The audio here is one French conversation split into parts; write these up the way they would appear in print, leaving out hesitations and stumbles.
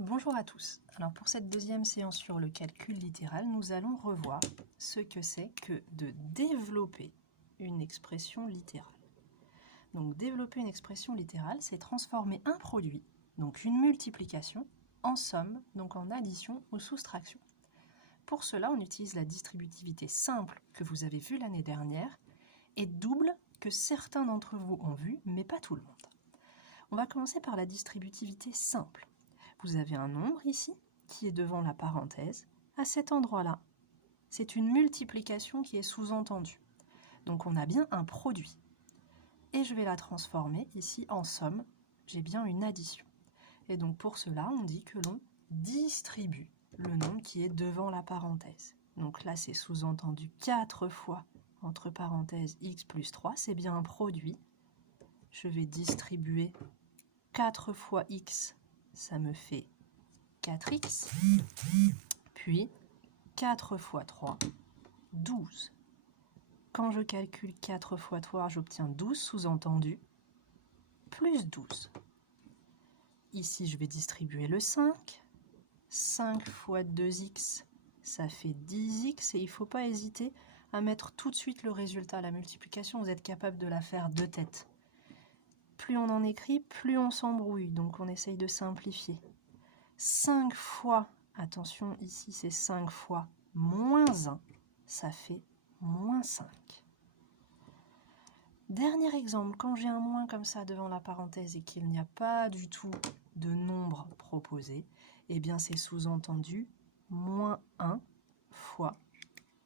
Bonjour à tous. Alors pour cette deuxième séance sur le calcul littéral, nous allons revoir ce que c'est que de développer une expression littérale. Donc développer une expression littérale, c'est transformer un produit, donc une multiplication, en somme, donc en addition ou soustraction. Pour cela, on utilise la distributivité simple que vous avez vue l'année dernière et double que certains d'entre vous ont vu, mais pas tout le monde. On va commencer par la distributivité simple. Vous avez un nombre ici qui est devant la parenthèse. À cet endroit-là, c'est une multiplication qui est sous-entendue. Donc on a bien un produit. Et je vais la transformer ici en somme. J'ai bien une addition. Et donc pour cela, on dit que l'on distribue le nombre qui est devant la parenthèse. Donc là, c'est sous-entendu 4 fois, entre parenthèses, x plus 3. C'est bien un produit. Je vais distribuer 4 fois x, ça me fait 4x, puis 4 fois 3, 12. Quand je calcule 4 fois 3, j'obtiens 12, sous-entendu, plus 12. Ici, je vais distribuer le 5. 5 fois 2x, ça fait 10x, et il ne faut pas hésiter à mettre tout de suite le résultat. La multiplication, vous êtes capable de la faire de tête. Plus on en écrit, plus on s'embrouille, donc on essaye de simplifier. 5 fois, attention, ici c'est 5 fois moins 1, ça fait moins 5. Dernier exemple, quand j'ai un moins comme ça devant la parenthèse et qu'il n'y a pas du tout de nombre proposé, eh bien c'est sous-entendu moins 1 fois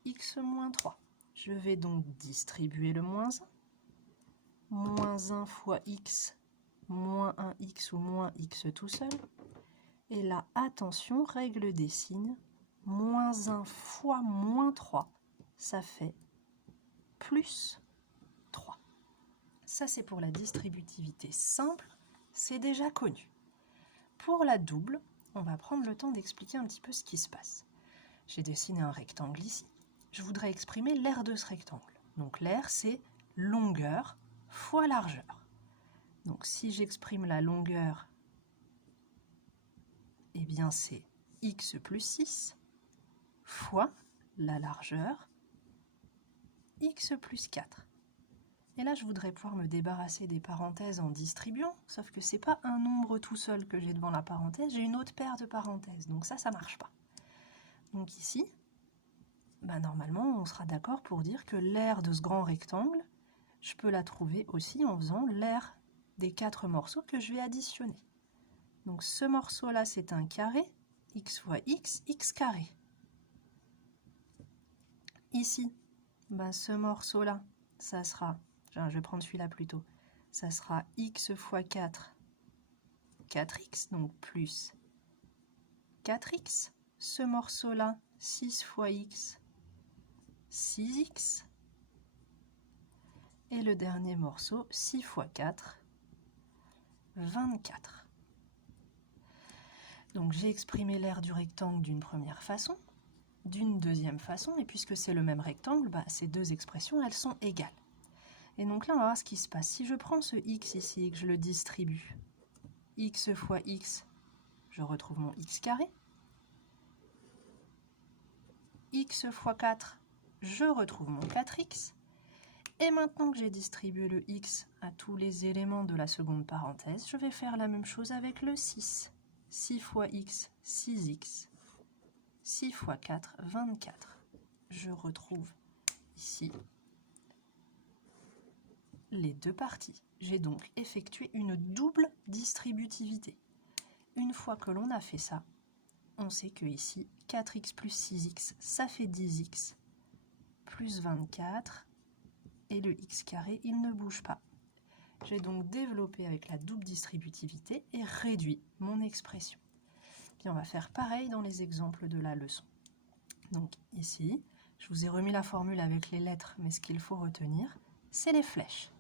x moins 3. Je vais donc distribuer le moins 1. Moins 1 fois x, moins 1x ou moins x tout seul. Et là, attention, règle des signes, moins 1 fois moins 3, ça fait plus 3. Ça, c'est pour la distributivité simple, c'est déjà connu. Pour la double, on va prendre le temps d'expliquer un petit peu ce qui se passe. J'ai dessiné un rectangle ici. Je voudrais exprimer l'aire de ce rectangle. Donc l'aire, c'est longueur fois largeur. Donc si j'exprime la longueur, eh bien c'est x plus 6 fois la largeur x plus 4. Et là, je voudrais pouvoir me débarrasser des parenthèses en distribuant, sauf que ce n'est pas un nombre tout seul que j'ai devant la parenthèse, j'ai une autre paire de parenthèses, donc ça ne marche pas. Donc ici, normalement, on sera d'accord pour dire que l'aire de ce grand rectangle, je peux la trouver aussi en faisant l'aire des 4 morceaux que je vais additionner. Donc ce morceau-là, c'est un carré, x fois x, x carré. Ici, ce morceau-là, ça sera, je vais prendre celui-là plutôt, ça sera x fois 4, 4x, donc plus 4x. Ce morceau-là, 6 fois x, 6x. Et le dernier morceau, 6 fois 4, 24. Donc j'ai exprimé l'aire du rectangle d'une première façon, d'une deuxième façon, et puisque c'est le même rectangle, ces deux expressions, elles sont égales. Et donc là, on va voir ce qui se passe. Si je prends ce x ici et que je le distribue, x fois x, je retrouve mon x carré. X fois 4, je retrouve mon 4x. Et maintenant que j'ai distribué le x à tous les éléments de la seconde parenthèse, je vais faire la même chose avec le 6. 6 fois x, 6x. 6 fois 4, 24. Je retrouve ici les deux parties. J'ai donc effectué une double distributivité. Une fois que l'on a fait ça, on sait que ici, 4x plus 6x, ça fait 10x, plus 24, et le x carré, il ne bouge pas. J'ai donc développé avec la double distributivité et réduit mon expression. Puis on va faire pareil dans les exemples de la leçon. Donc ici, je vous ai remis la formule avec les lettres, mais ce qu'il faut retenir, c'est les flèches.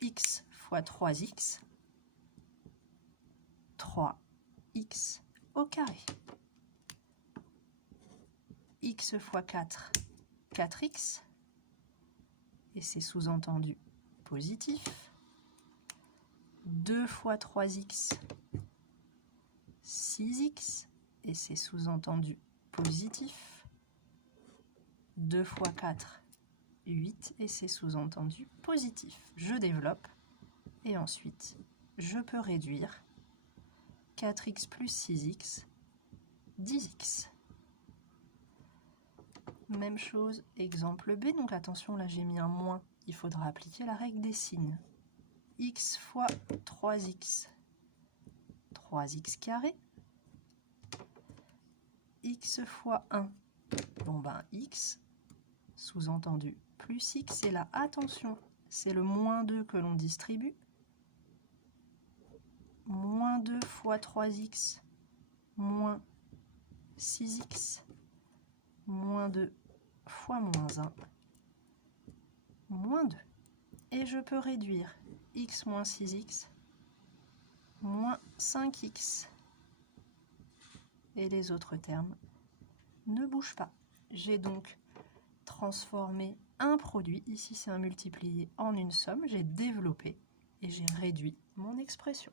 X fois 3x, 3x au carré. X fois 4, 4x, et c'est sous-entendu positif. 2 fois 3x, 6x, et c'est sous-entendu positif. 2 fois 4, 8, et c'est sous-entendu positif. Je développe, et ensuite, je peux réduire 4x plus 6x, 10x. Même chose, exemple B, donc attention, là j'ai mis un moins, il faudra appliquer la règle des signes. X fois 3x, 3x carré, x fois 1, bon ben x, sous-entendu plus x, et là, attention, c'est le moins 2 que l'on distribue, moins 2 fois 3x, moins 6x, moins 2 fois moins 1, moins 2. Et je peux réduire x moins 6x, moins 5x. Et les autres termes ne bougent pas. J'ai donc transformé un produit, ici c'est un multiplié, en une somme, j'ai développé et j'ai réduit mon expression.